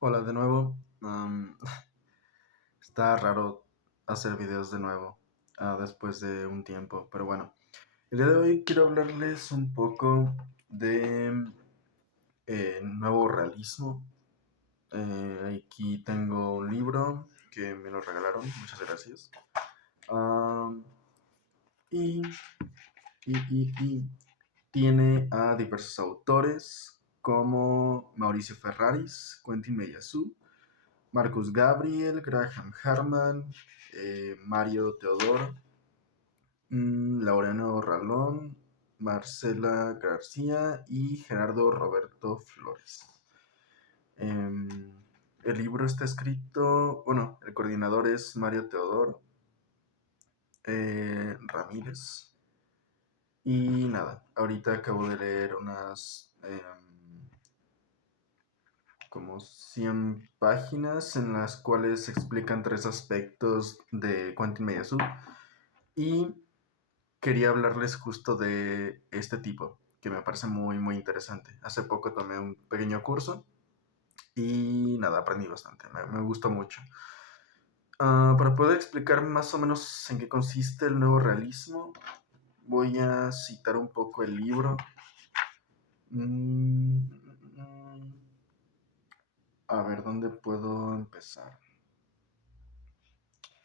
Hola de nuevo. Está raro hacer videos de nuevo después de un tiempo, pero bueno. El día de hoy quiero hablarles un poco de nuevo realismo. Aquí tengo un libro que me lo regalaron, muchas gracias. Am, y, y tiene a diversos autores como Mauricio Ferraris, Quentin Meillassoux, Marcus Gabriel, Graham Harman, Mario Teodoro, Laureano Ralón, Marcela García y Gerardo Roberto Flores. El libro está escrito, bueno, el coordinador es Mario Teodoro Ramírez. Y nada, ahorita acabo de leer unas como 100 páginas en las cuales se explican tres aspectos de Quentin Meillassoux y quería hablarles justo de este tipo que me parece muy muy interesante. Hace poco tomé un pequeño curso y nada, aprendí bastante, me gustó mucho. Para poder explicar más o menos en qué consiste el nuevo realismo, voy a citar un poco el libro. Mm, a ver, ¿dónde puedo empezar?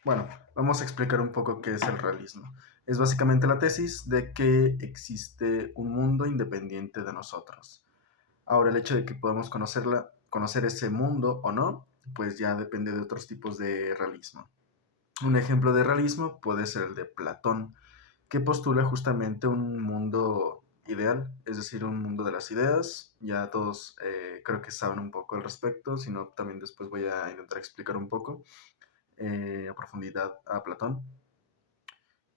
Bueno, vamos a explicar un poco qué es el realismo. Es básicamente la tesis de que existe un mundo independiente de nosotros. Ahora, el hecho de que podamos conocer ese mundo o no, pues ya depende de otros tipos de realismo. Un ejemplo de realismo puede ser el de Platón, que postula justamente un mundo ideal, es decir, un mundo de las ideas. Ya todos creo que saben un poco al respecto, si no, también después voy a intentar explicar un poco a profundidad a Platón.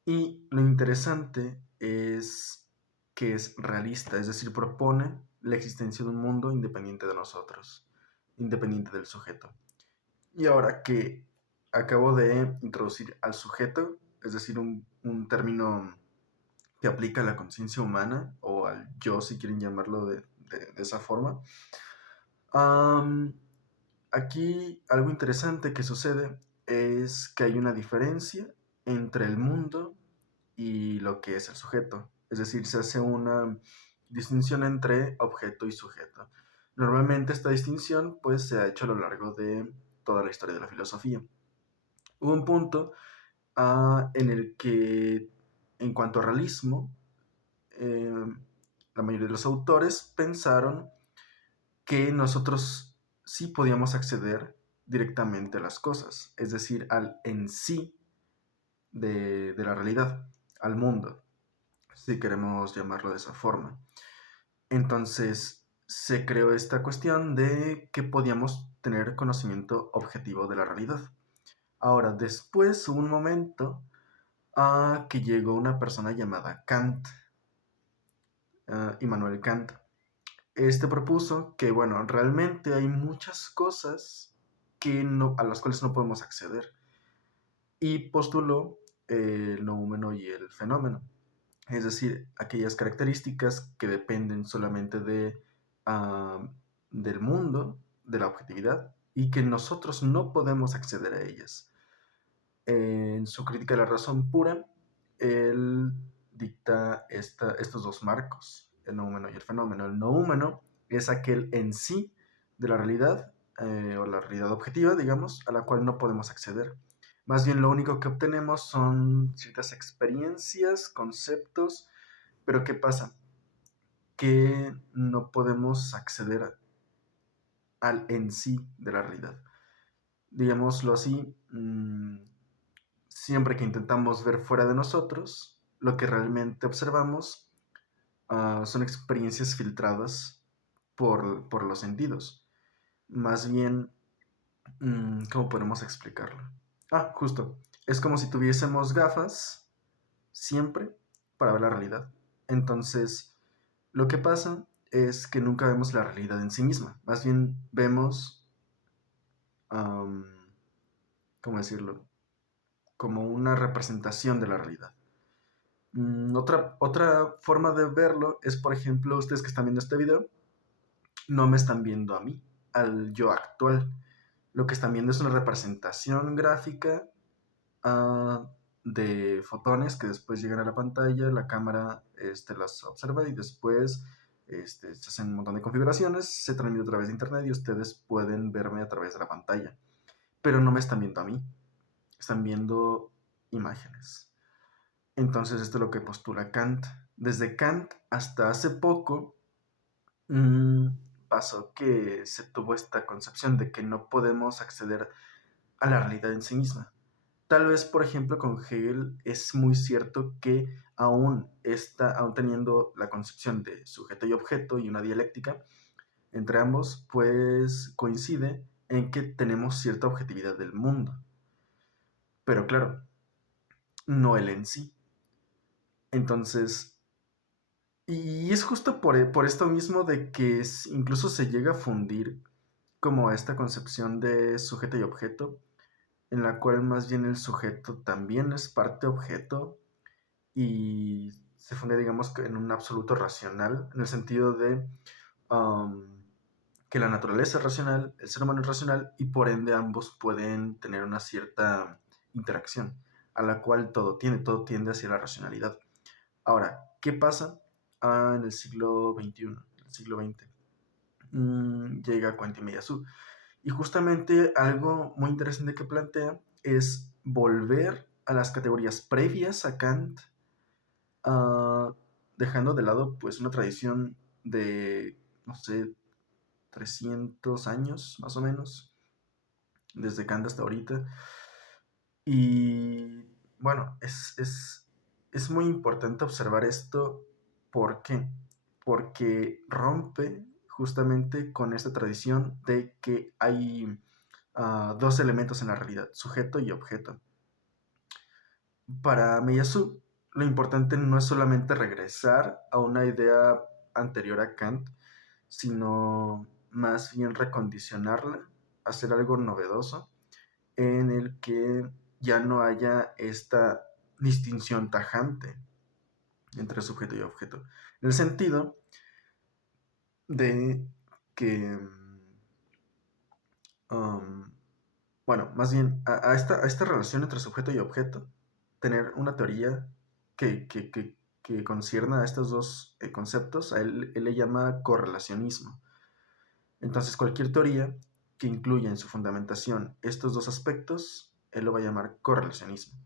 Y lo interesante es que es realista, es decir, propone la existencia de un mundo independiente de nosotros, independiente del sujeto. Y ahora que acabo de introducir al sujeto, es decir, un término que aplica a la conciencia humana o al yo, si quieren llamarlo de esa forma, um, aquí algo interesante que sucede es que hay una diferencia entre el mundo y lo que es el sujeto. Es decir, se hace una distinción entre objeto y sujeto. Normalmente esta distinción pues se ha hecho a lo largo de toda la historia de la filosofía. Hubo un punto en el que, en cuanto a realismo, eh, la mayoría de los autores pensaron que nosotros sí podíamos acceder directamente a las cosas, es decir, al en sí de la realidad, al mundo, si queremos llamarlo de esa forma. Entonces se creó esta cuestión de que podíamos tener conocimiento objetivo de la realidad. Ahora, después hubo un momento que llegó una persona llamada Kant, Immanuel Kant. Este propuso que, bueno, realmente hay muchas cosas a las cuales no podemos acceder y postuló el noúmeno y el fenómeno. Es decir, aquellas características que dependen solamente uh, del mundo, de la objetividad, y que nosotros no podemos acceder a ellas. En su crítica de la razón pura, él dicta estos dos marcos, el noúmeno y el fenómeno. El noúmeno es aquel en sí de la realidad, o la realidad objetiva, digamos, a la cual no podemos acceder. Más bien lo único que obtenemos son ciertas experiencias, conceptos, pero ¿qué pasa? Que no podemos acceder al en sí de la realidad. Digámoslo así, siempre que intentamos ver fuera de nosotros, lo que realmente observamos son experiencias filtradas por los sentidos. Más bien, ¿cómo podemos explicarlo? Justo. Es como si tuviésemos gafas siempre para ver la realidad. Entonces, lo que pasa es que nunca vemos la realidad en sí misma. Más bien vemos, um, ¿cómo decirlo? Como una representación de la realidad. Otra forma de verlo es, por ejemplo, ustedes que están viendo este video, no me están viendo a mí. al yo actual. Lo que están viendo es una representación gráfica de fotones que después llegan a la pantalla, la cámara las observa y después se hacen un montón de configuraciones, se transmite a través de internet y ustedes pueden verme a través de la pantalla. Pero no me están viendo a mí, están viendo imágenes. Entonces esto es lo que postula Kant. Desde Kant hasta hace poco mmm, pasó que se tuvo esta concepción de que no podemos acceder a la realidad en sí misma. Tal vez, por ejemplo, con Hegel es muy cierto que aún teniendo la concepción de sujeto y objeto y una dialéctica entre ambos, pues coincide en que tenemos cierta objetividad del mundo. Pero claro, no él en sí. Entonces, y es justo por esto mismo de que incluso se llega a fundir como esta concepción de sujeto y objeto, en la cual más bien el sujeto también es parte objeto y se funde, digamos, en un absoluto racional, en el sentido de que la naturaleza es racional, el ser humano es racional y por ende ambos pueden tener una cierta interacción, a la cual todo tiende hacia la racionalidad. Ahora, ¿qué pasa en el siglo XXI, en el siglo XX? Llega Quentin Meillassoux. Y justamente algo muy interesante que plantea es volver a las categorías previas a Kant, dejando de lado pues una tradición de, no sé, 300 años más o menos, desde Kant hasta ahorita. Y bueno, es muy importante observar esto. ¿Por qué? Porque rompe justamente con esta tradición de que hay dos elementos en la realidad, sujeto y objeto. Para Meillassoux, lo importante no es solamente regresar a una idea anterior a Kant, sino más bien recondicionarla, hacer algo novedoso en el que ya no haya esta distinción tajante entre sujeto y objeto. En el sentido de que, bueno, más bien a esta relación entre sujeto y objeto, tener una teoría que concierna a estos dos conceptos, él le llama correlacionismo. Entonces, cualquier teoría que incluya en su fundamentación estos dos aspectos, él lo va a llamar correlacionismo.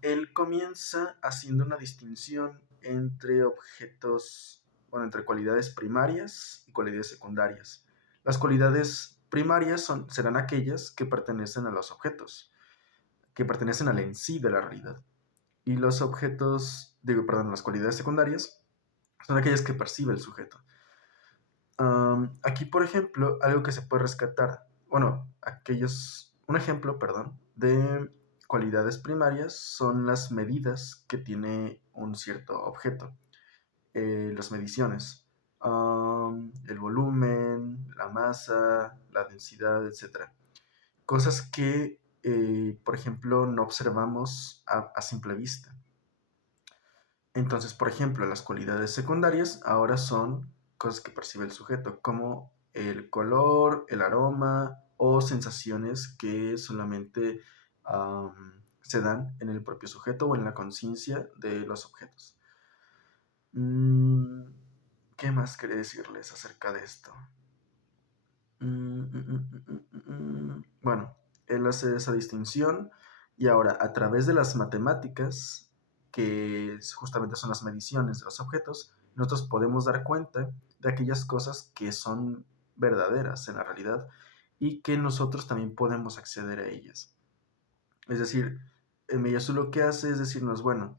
Él comienza haciendo una distinción entre objetos, bueno, entre cualidades primarias y cualidades secundarias. Las cualidades primarias serán aquellas que pertenecen a los objetos, que pertenecen al en sí de la realidad. Y los objetos, las cualidades secundarias son aquellas que percibe el sujeto. Aquí, por ejemplo, algo que se puede rescatar, bueno, un ejemplo, perdón, de cualidades primarias son las medidas que tiene un cierto objeto, las mediciones, el volumen, la masa, la densidad, etc. Cosas que, por ejemplo, no observamos a simple vista. Entonces, por ejemplo, las cualidades secundarias ahora son cosas que percibe el sujeto, como el color, el aroma o sensaciones que solamente se dan en el propio sujeto o en la conciencia de los objetos. ¿Qué más quería decirles acerca de esto? Bueno, él hace esa distinción y ahora a través de las matemáticas, que justamente son las mediciones de los objetos, nosotros podemos dar cuenta de aquellas cosas que son verdaderas en la realidad y que nosotros también podemos acceder a ellas. Es decir, Meillassoux lo que hace es decirnos, bueno,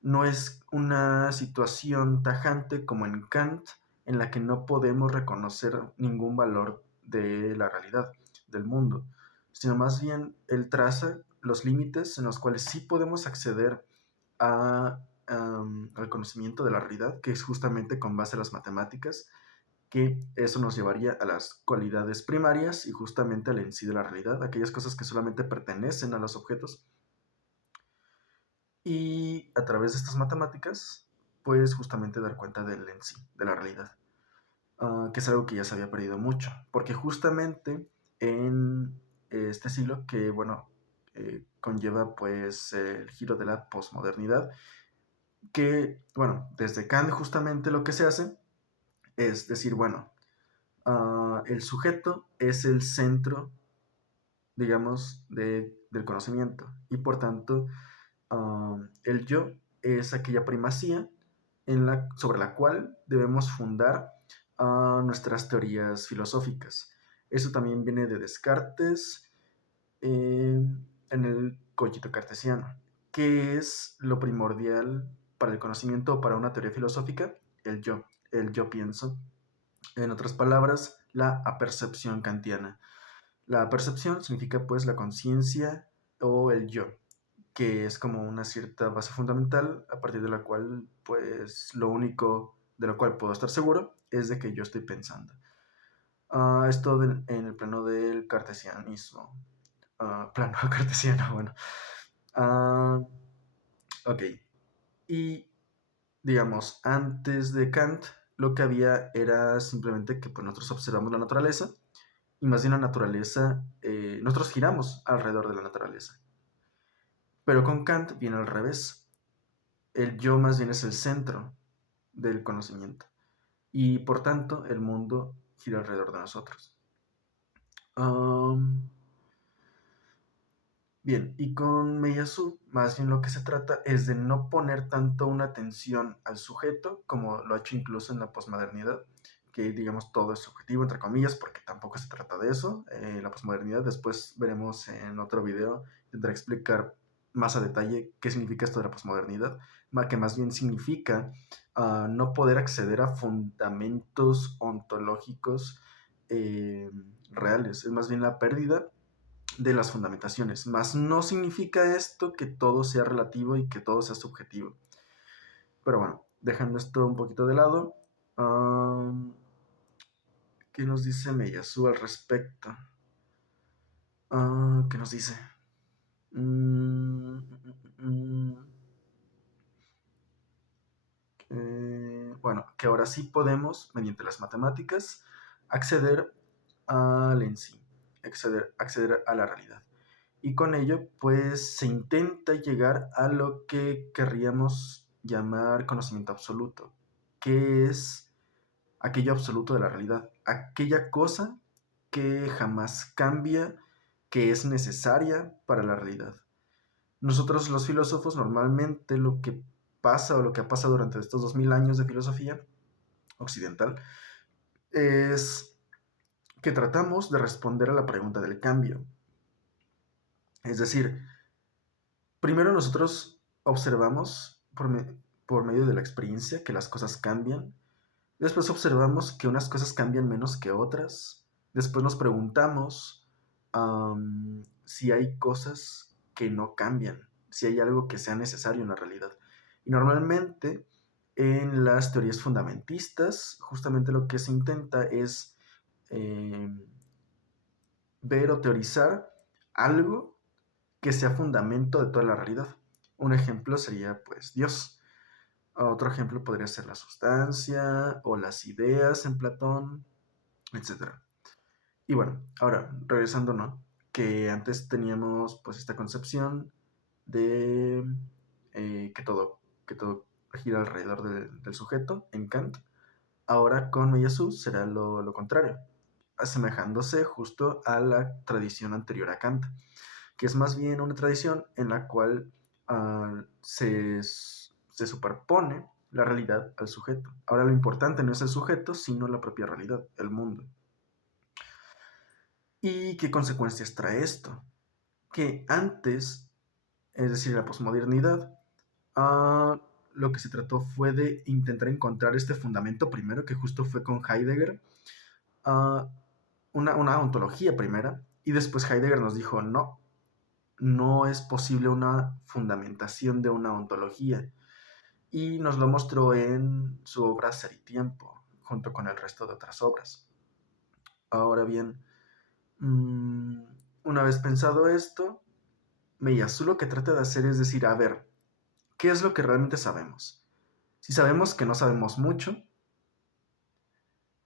no es una situación tajante como en Kant, en la que no podemos reconocer ningún valor de la realidad, del mundo, sino más bien él traza los límites en los cuales sí podemos acceder al conocimiento de la realidad, que es justamente con base a las matemáticas, que eso nos llevaría a las cualidades primarias y justamente al en sí de la realidad, aquellas cosas que solamente pertenecen a los objetos. Y a través de estas matemáticas, puedes justamente dar cuenta del en sí, de la realidad. que es algo que ya se había perdido mucho, porque justamente en este siglo que, bueno, conlleva pues el giro de la posmodernidad, que, bueno, desde Kant justamente lo que se hace es decir, bueno, el sujeto es el centro, digamos, del conocimiento y por tanto el yo es aquella primacía sobre la cual debemos fundar nuestras teorías filosóficas. Eso también viene de Descartes en el cogito cartesiano. ¿Qué es lo primordial para el conocimiento o para una teoría filosófica? El yo pienso. En otras palabras, la apercepción kantiana. La percepción significa pues la conciencia o el yo, que es como una cierta base fundamental a partir de la cual pues lo único de lo cual puedo estar seguro es de que yo estoy pensando. Esto en el plano del cartesianismo. Plano cartesiano, bueno. Ah, ok. Y digamos, antes de Kant, lo que había era simplemente que pues, nosotros observamos la naturaleza y más bien la naturaleza, nosotros giramos alrededor de la naturaleza. Pero con Kant viene al revés. El yo más bien es el centro del conocimiento y por tanto el mundo gira alrededor de nosotros. Um, Bien, y con Meiyasu, más bien lo que se trata es de no poner tanto una atención al sujeto, como lo ha hecho incluso en la posmodernidad, que digamos todo es subjetivo, entre comillas, porque tampoco se trata de eso. La posmodernidad, después veremos en otro video, intentaré explicar más a detalle qué significa esto de la posmodernidad, que más bien significa no poder acceder a fundamentos ontológicos reales, es más bien la pérdida de las fundamentaciones, más no significa esto que todo sea relativo y que todo sea subjetivo. Pero bueno, dejando esto un poquito de lado, ¿qué nos dice Meiyasu al respecto? ¿Qué nos dice? Bueno, que ahora sí podemos, mediante las matemáticas, acceder al en sí, acceder a la realidad. Y con ello, pues se intenta llegar a lo que querríamos llamar conocimiento absoluto, que es aquello absoluto de la realidad, aquella cosa que jamás cambia, que es necesaria para la realidad. Nosotros los filósofos normalmente lo que pasa o lo que ha pasado durante estos 2000 años de filosofía occidental es que tratamos de responder a la pregunta del cambio. Es decir, primero nosotros observamos por medio de la experiencia que las cosas cambian. Después observamos que unas cosas cambian menos que otras. Después nos preguntamos si hay cosas que no cambian, si hay algo que sea necesario en la realidad. Y normalmente en las teorías fundamentistas, justamente lo que se intenta es eh, ver o teorizar algo que sea fundamento de toda la realidad. Un ejemplo sería pues Dios. Otro ejemplo podría ser la sustancia o las ideas en Platón, etcétera. Y bueno, ahora, regresando, ¿no? Que antes teníamos pues esta concepción de que todo gira alrededor del sujeto en Kant. Ahora con Meiyasu será lo contrario, asemejándose justo a la tradición anterior a Kant, que es más bien una tradición en la cual se superpone la realidad al sujeto. Ahora lo importante no es el sujeto, sino la propia realidad, el mundo. ¿Y qué consecuencias trae esto? Que antes, es decir, la posmodernidad, lo que se trató fue de intentar encontrar este fundamento primero, que justo fue con Heidegger, ah, una ontología primera, y después Heidegger nos dijo, no, no es posible una fundamentación de una ontología. Y nos lo mostró en su obra Ser y Tiempo, junto con el resto de otras obras. Ahora bien, una vez pensado esto, Meiyasu lo que trata de hacer es decir, a ver, ¿qué es lo que realmente sabemos? Si sabemos que no sabemos mucho,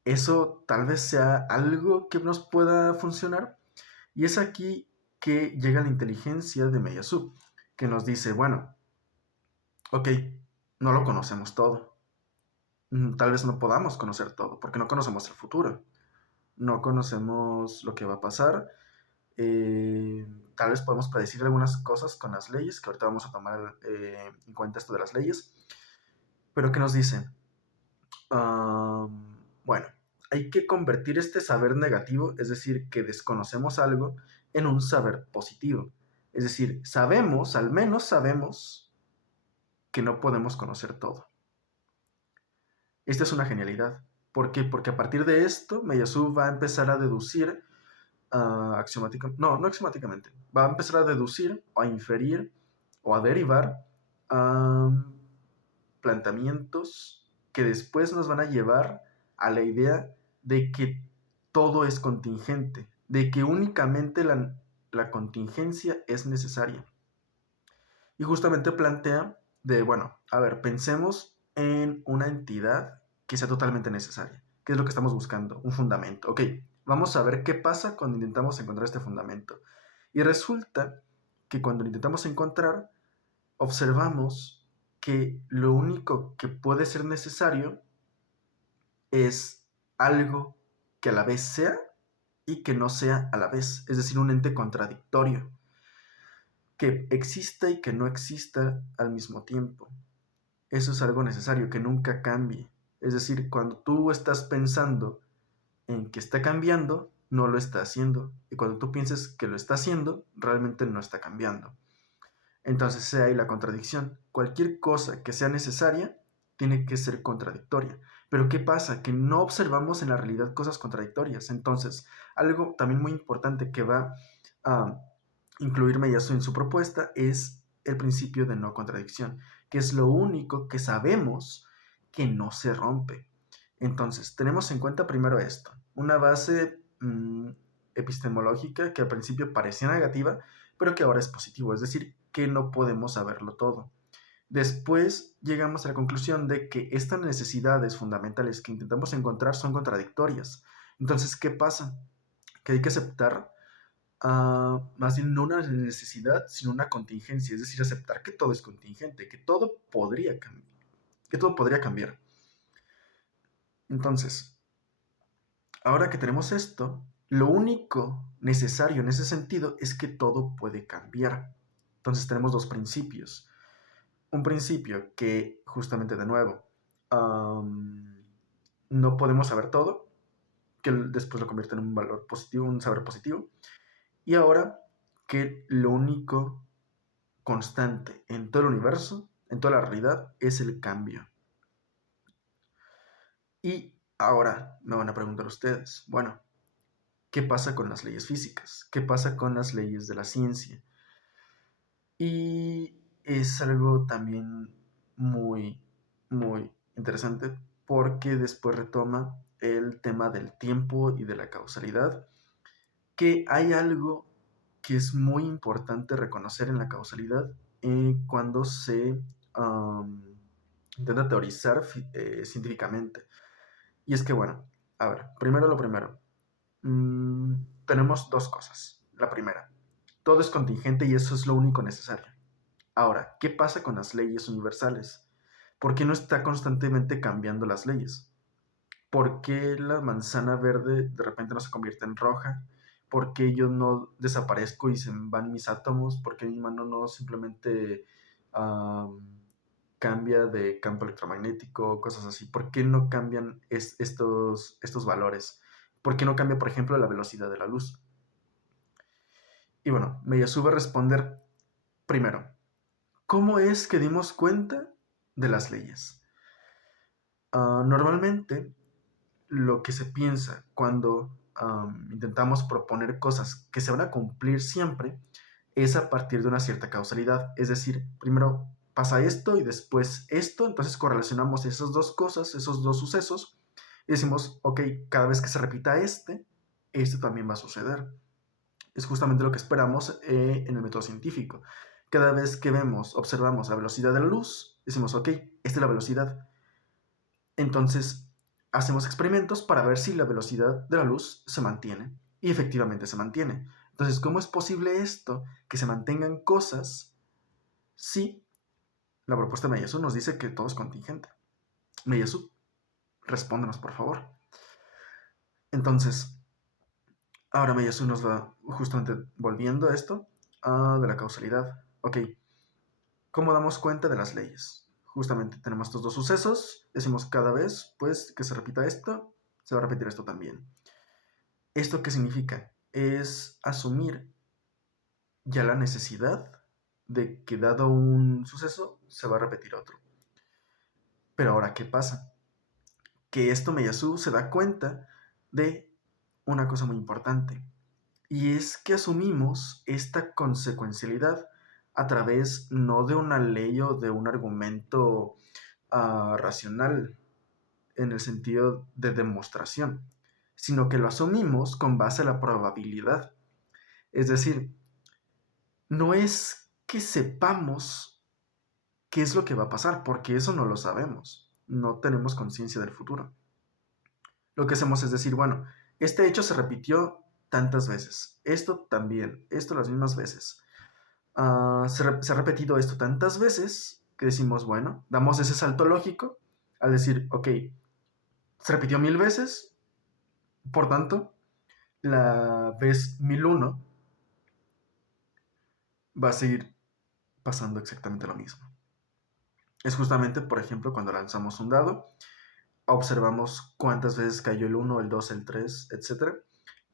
Eso tal vez sea algo que nos pueda funcionar. Y es aquí que llega la inteligencia de Meyasub, que nos dice, bueno, ok, no lo conocemos todo. Tal vez no podamos conocer todo, porque no conocemos el futuro. No conocemos lo que va a pasar. Eh, Tal vez podemos predecir algunas cosas con las leyes, que ahorita vamos a tomar en cuenta esto de las leyes. Pero ¿qué nos dice? Bueno, hay que convertir este saber negativo, es decir, que desconocemos algo, en un saber positivo. Es decir, sabemos, al menos sabemos, que no podemos conocer todo. Esta es una genialidad. ¿Por qué? Porque a partir de esto, Meyasú va a empezar a deducir no axiomáticamente, va a empezar a deducir o a inferir o a derivar um, planteamientos que después nos van a llevar a la idea de que todo es contingente, de que únicamente la contingencia es necesaria. Y justamente plantea de, bueno, a ver, pensemos en una entidad que sea totalmente necesaria. ¿Qué es lo que estamos buscando? Un fundamento. Ok, vamos a ver qué pasa cuando intentamos encontrar este fundamento. Y resulta que cuando lo intentamos encontrar, observamos que lo único que puede ser necesario es algo que a la vez sea y que no sea a la vez, es decir, un ente contradictorio, que exista y que no exista al mismo tiempo. Eso es algo necesario, que nunca cambie. Es decir, cuando tú estás pensando en que está cambiando, no lo está haciendo. Y cuando tú piensas que lo está haciendo, realmente no está cambiando. Entonces sea ahí la contradicción. Cualquier cosa que sea necesaria tiene que ser contradictoria. Pero ¿qué pasa? Que no observamos en la realidad cosas contradictorias. Entonces, algo también muy importante que va a incluir Meyasu en su propuesta es el principio de no contradicción, que es lo único que sabemos que no se rompe. Entonces, tenemos en cuenta primero esto, una base epistemológica que al principio parecía negativa, pero que ahora es positivo, es decir, que no podemos saberlo todo. Después llegamos a la conclusión de que estas necesidades fundamentales que intentamos encontrar son contradictorias. Entonces, ¿qué pasa? Que hay que aceptar más bien no una necesidad, sino una contingencia, es decir, aceptar que todo es contingente, que todo podría cambiar, que todo podría cambiar. Entonces, ahora que tenemos esto, lo único necesario en ese sentido es que todo puede cambiar. Entonces tenemos dos principios. Un principio que justamente de nuevo no podemos saber todo, que después lo convierte en un valor positivo, un saber positivo. Y ahora que lo único constante en todo el universo, en toda la realidad, es el cambio. Y ahora me van a preguntar ustedes, bueno, ¿qué pasa con las leyes físicas? ¿Qué pasa con las leyes de la ciencia? Y es algo también muy, muy interesante porque después retoma el tema del tiempo y de la causalidad, que hay algo que es muy importante reconocer en la causalidad cuando se intenta teorizar científicamente. Y es que, bueno, a ver, primero lo primero. Tenemos dos cosas. La primera, todo es contingente y eso es lo único necesario. Ahora, ¿qué pasa con las leyes universales? ¿Por qué no está constantemente cambiando las leyes? ¿Por qué la manzana verde de repente no se convierte en roja? ¿Por qué yo no desaparezco y se van mis átomos? ¿Por qué mi mano no simplemente cambia de campo electromagnético? Cosas así. ¿Por qué no cambian estos valores? ¿Por qué no cambia, por ejemplo, la velocidad de la luz? Y bueno, me sube a responder primero, ¿cómo es que dimos cuenta de las leyes? Normalmente, lo que se piensa cuando intentamos proponer cosas que se van a cumplir siempre es a partir de una cierta causalidad. Es decir, primero pasa esto y después esto, entonces correlacionamos esas dos cosas, esos dos sucesos, y decimos, ok, cada vez que se repita este también va a suceder. Es justamente lo que esperamos en el método científico. Cada vez que observamos la velocidad de la luz, decimos, ok, esta es la velocidad. Entonces, hacemos experimentos para ver si la velocidad de la luz se mantiene. Y efectivamente se mantiene. Entonces, ¿cómo es posible esto, que se mantengan cosas, si la propuesta de Meyesu nos dice que todo es contingente? Meyesu, respóndenos, por favor. Entonces, ahora Meyesu nos va justamente volviendo a esto, de la causalidad. Ok, ¿cómo damos cuenta de las leyes? Justamente tenemos estos dos sucesos, decimos cada vez, pues, que se repita esto, se va a repetir esto también. ¿Esto qué significa? Es asumir ya la necesidad de que dado un suceso se va a repetir otro. Pero ahora, ¿qué pasa? Que esto Meyasu se da cuenta de una cosa muy importante, y es que asumimos esta consecuencialidad a través no de una ley o de un argumento racional en el sentido de demostración, sino que lo asumimos con base a la probabilidad. Es decir, no es que sepamos qué es lo que va a pasar, porque eso no lo sabemos, no tenemos conciencia del futuro. Lo que hacemos es decir, bueno, este hecho se repitió tantas veces, esto también, esto las mismas veces. Se ha repetido esto tantas veces que decimos, bueno, damos ese salto lógico al decir, ok, se repitió 1000 veces, por tanto, la vez 1001 va a seguir pasando exactamente lo mismo. Es justamente, por ejemplo, cuando lanzamos un dado, observamos cuántas veces cayó el 1, el 2, el 3, etc.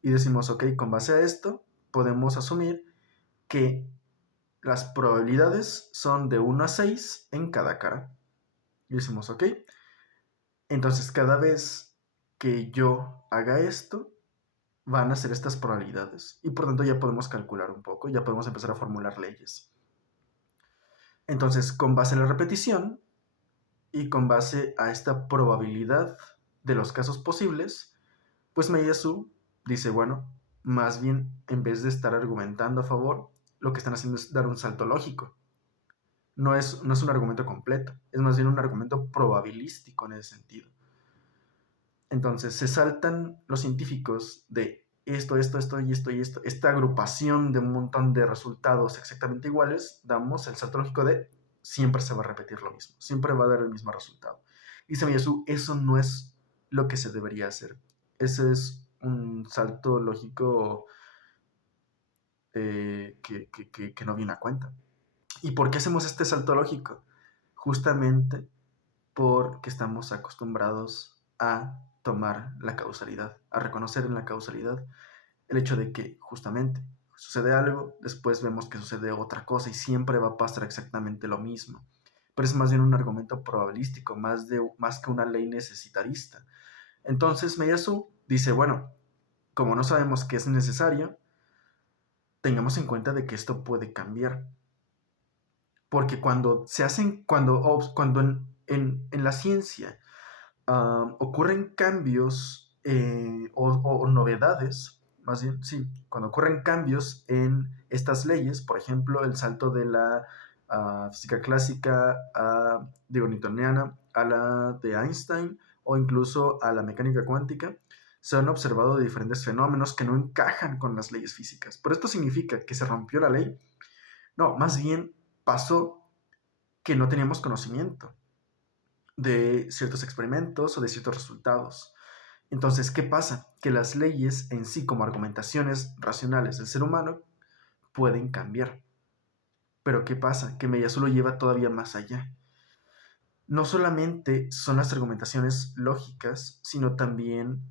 Y decimos, ok, con base a esto, podemos asumir que las probabilidades son de 1 a 6 en cada cara. Y decimos, ok, entonces cada vez que yo haga esto, van a ser estas probabilidades. Y por tanto ya podemos calcular un poco, ya podemos empezar a formular leyes. Entonces, con base en la repetición y con base a esta probabilidad de los casos posibles, pues Meyasu dice, bueno, más bien en vez de estar argumentando a favor, lo que están haciendo es dar un salto lógico. No es un argumento completo, es más bien un argumento probabilístico en ese sentido. Entonces se saltan los científicos de esto y esto, esta agrupación de un montón de resultados exactamente iguales, damos el salto lógico de siempre se va a repetir lo mismo, siempre va a dar el mismo resultado. Y dice Miyazu, eso no es lo que se debería hacer. Ese es un salto lógico que no viene a cuenta. ¿Y por qué hacemos este salto lógico? Justamente porque estamos acostumbrados a tomar la causalidad, a reconocer en la causalidad el hecho de que justamente sucede algo, después vemos que sucede otra cosa y siempre va a pasar exactamente lo mismo. Pero es más bien un argumento probabilístico, más que una ley necesitarista. Entonces Meyasu dice, bueno, como no sabemos qué es necesario, tengamos en cuenta de que esto puede cambiar. Porque cuando se hacen, cuando en la ciencia ocurren cambios o novedades, más bien, sí, cuando ocurren cambios en estas leyes, por ejemplo, el salto de la física clásica newtoniana a la de Einstein o incluso a la mecánica cuántica, se han observado diferentes fenómenos que no encajan con las leyes físicas. ¿Pero esto significa que se rompió la ley? No, más bien pasó que no teníamos conocimiento de ciertos experimentos o de ciertos resultados. Entonces, ¿qué pasa? Que las leyes en sí, como argumentaciones racionales del ser humano, pueden cambiar. Pero ¿qué pasa? Que Meyasu lo lleva todavía más allá. No solamente son las argumentaciones lógicas, sino también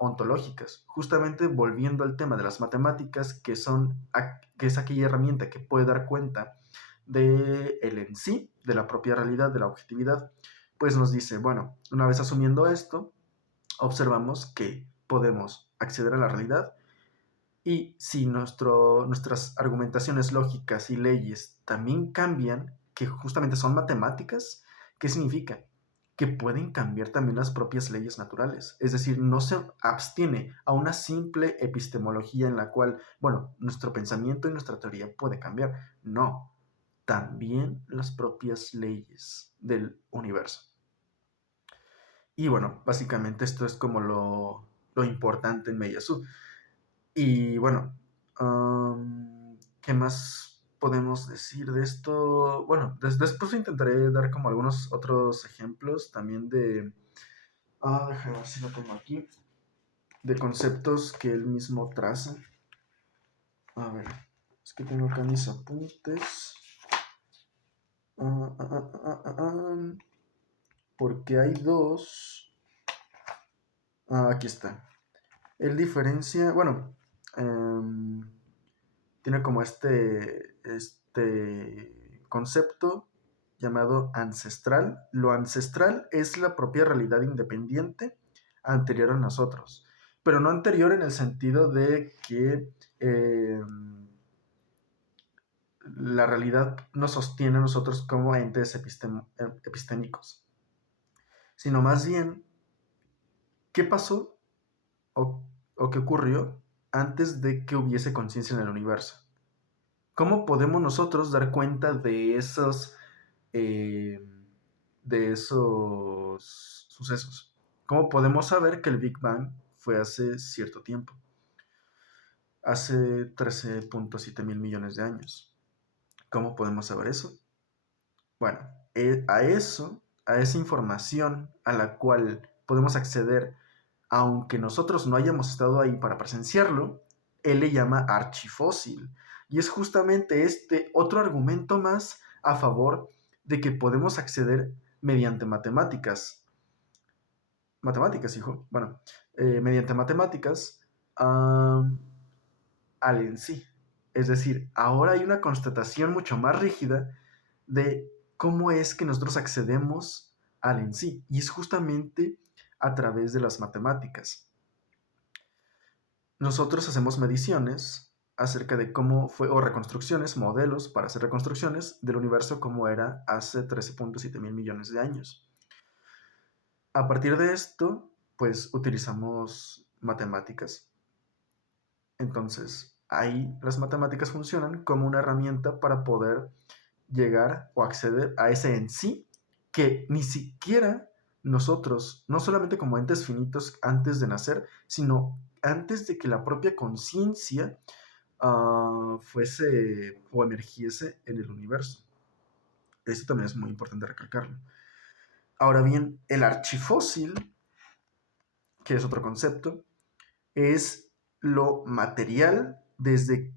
ontológicas. Justamente volviendo al tema de las matemáticas, que es aquella herramienta que puede dar cuenta de el en sí, de la propia realidad, de la objetividad, pues nos dice, bueno, una vez asumiendo esto, observamos que podemos acceder a la realidad y si nuestras argumentaciones lógicas y leyes también cambian, que justamente son matemáticas, ¿qué significa? Que pueden cambiar también las propias leyes naturales. Es decir, no se abstiene a una simple epistemología en la cual, bueno, nuestro pensamiento y nuestra teoría puede cambiar. No, también las propias leyes del universo. Y bueno, básicamente esto es como lo importante en Meiyasu. Y bueno, ¿qué más podemos decir de esto? Bueno, después intentaré dar como algunos otros ejemplos también de... déjame ver si lo tengo aquí. De conceptos que él mismo traza. A ver, es que tengo acá mis apuntes. Porque hay dos. Aquí está. Él diferencia, bueno, tiene como este concepto llamado ancestral. Lo ancestral es la propia realidad independiente anterior a nosotros, pero no anterior en el sentido de que la realidad nos sostiene a nosotros como entes epistémicos, sino más bien qué pasó o, o qué ocurrió antes de que hubiese conciencia en el universo. ¿Cómo podemos nosotros dar cuenta eh, de esos sucesos? ¿Cómo podemos saber que el Big Bang fue hace cierto tiempo? Hace 13.7 mil millones de años. ¿Cómo podemos saber eso? Bueno, a esa información a la cual podemos acceder, aunque nosotros no hayamos estado ahí para presenciarlo, él le llama archifósil. Y es justamente este otro argumento más a favor de que podemos acceder mediante matemáticas. Matemáticas, hijo. Bueno, mediante matemáticas al en sí. Es decir, ahora hay una constatación mucho más rígida de cómo es que nosotros accedemos al en sí. Y es justamente a través de las matemáticas. Nosotros hacemos mediciones acerca de cómo fue, o reconstrucciones, modelos para hacer reconstrucciones del universo como era hace 13.7 mil millones de años. A partir de esto, pues utilizamos matemáticas. Entonces, ahí las matemáticas funcionan como una herramienta para poder llegar o acceder a ese en sí que ni siquiera nosotros, no solamente como entes finitos antes de nacer, sino antes de que la propia conciencia fuese o emergiese en el universo. Esto también es muy importante recalcarlo. Ahora bien, el archifósil, que es otro concepto, es lo material desde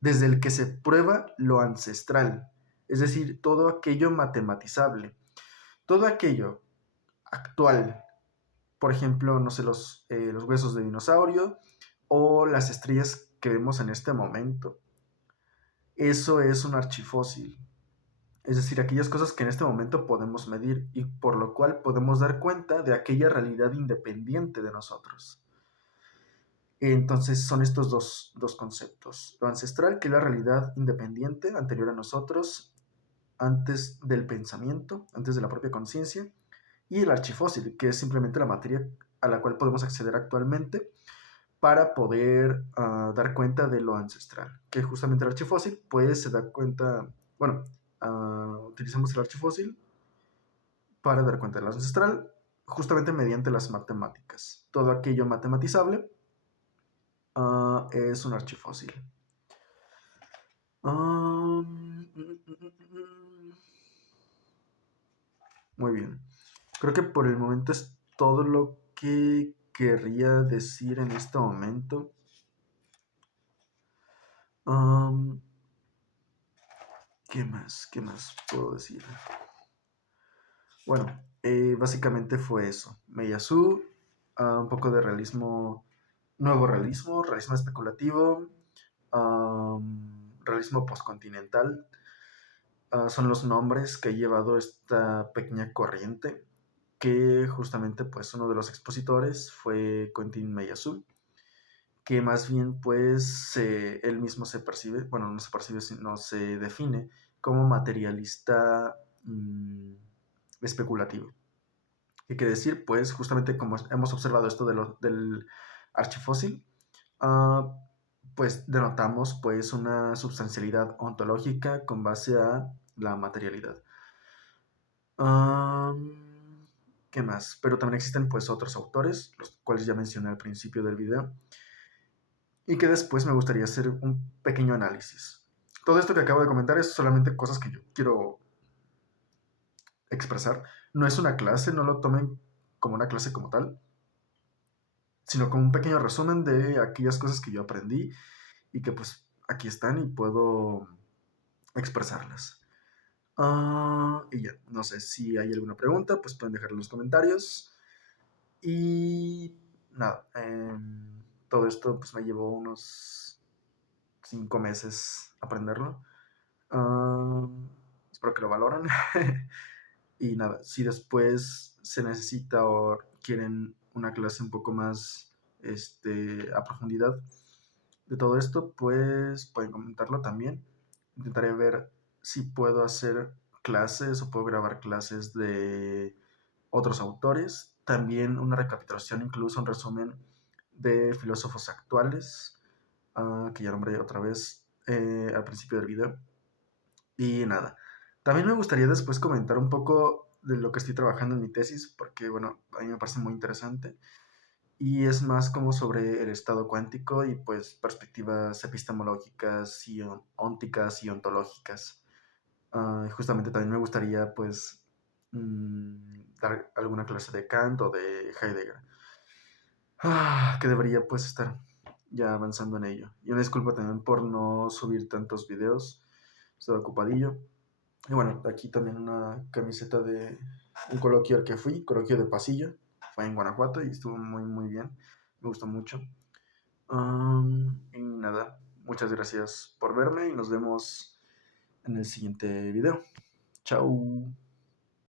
el que se prueba lo ancestral, es decir, todo aquello matematizable, todo aquello actual, por ejemplo, no sé, los huesos de dinosaurio o las estrellas que vemos en este momento. Eso es un archifósil, es decir, aquellas cosas que en este momento podemos medir y por lo cual podemos dar cuenta de aquella realidad independiente de nosotros. Entonces son estos dos conceptos. Lo ancestral, que es la realidad independiente, anterior a nosotros, antes del pensamiento, antes de la propia conciencia, y el archifósil, que es simplemente la materia a la cual podemos acceder actualmente para poder dar cuenta de lo ancestral. Que justamente el archifósil, pues se da cuenta, bueno, utilizamos el archifósil para dar cuenta de lo ancestral justamente mediante las matemáticas. Todo aquello matematizable es un archifósil. Muy bien. Creo que por el momento es todo lo que querría decir en este momento. ¿Qué más? ¿Qué más puedo decir? Bueno, básicamente fue eso. Meiyasu, un poco de realismo, nuevo realismo, realismo especulativo, realismo postcontinental. Son los nombres que ha llevado esta pequeña corriente, que justamente pues uno de los expositores fue Quentin Meiyasu, que más bien pues él mismo se percibe, bueno, no se percibe, sino se define como materialista especulativo. ¿Qué quiere decir? Pues justamente como hemos observado esto del archifósil, pues denotamos pues una substancialidad ontológica con base a la materialidad. ¿Qué más? Pero también existen pues otros autores, los cuales ya mencioné al principio del video, y que después me gustaría hacer un pequeño análisis. Todo esto que acabo de comentar es solamente cosas que yo quiero expresar. No es una clase, no lo tomen como una clase como tal, sino como un pequeño resumen de aquellas cosas que yo aprendí y que pues aquí están y puedo expresarlas. Y ya, no sé si hay alguna pregunta, pues pueden dejarla en los comentarios. Y nada, todo esto pues me llevó unos 5 meses aprenderlo. Ah, espero que lo valoren. Y nada, si después se necesita o quieren una clase un poco más a profundidad de todo esto, pues pueden comentarlo también. Intentaré ver si puedo hacer clases o puedo grabar clases de otros autores. También una recapitulación, incluso un resumen de filósofos actuales, que ya nombré otra vez al principio del video. Y nada, también me gustaría después comentar un poco de lo que estoy trabajando en mi tesis, porque bueno, a mí me parece muy interesante. Y es más como sobre el estado cuántico y pues perspectivas epistemológicas y ónticas y ontológicas. Justamente también me gustaría pues dar alguna clase de Kant o de Heidegger. Que debería pues estar ya avanzando en ello. Y una disculpa también por no subir tantos videos. Estoy ocupadillo. Y bueno, aquí también una camiseta de un coloquio al que fui, coloquio de pasillo. Fue en Guanajuato y estuvo muy, muy bien. Me gustó mucho. Y nada, muchas gracias por verme y nos vemos en el siguiente video. Chao.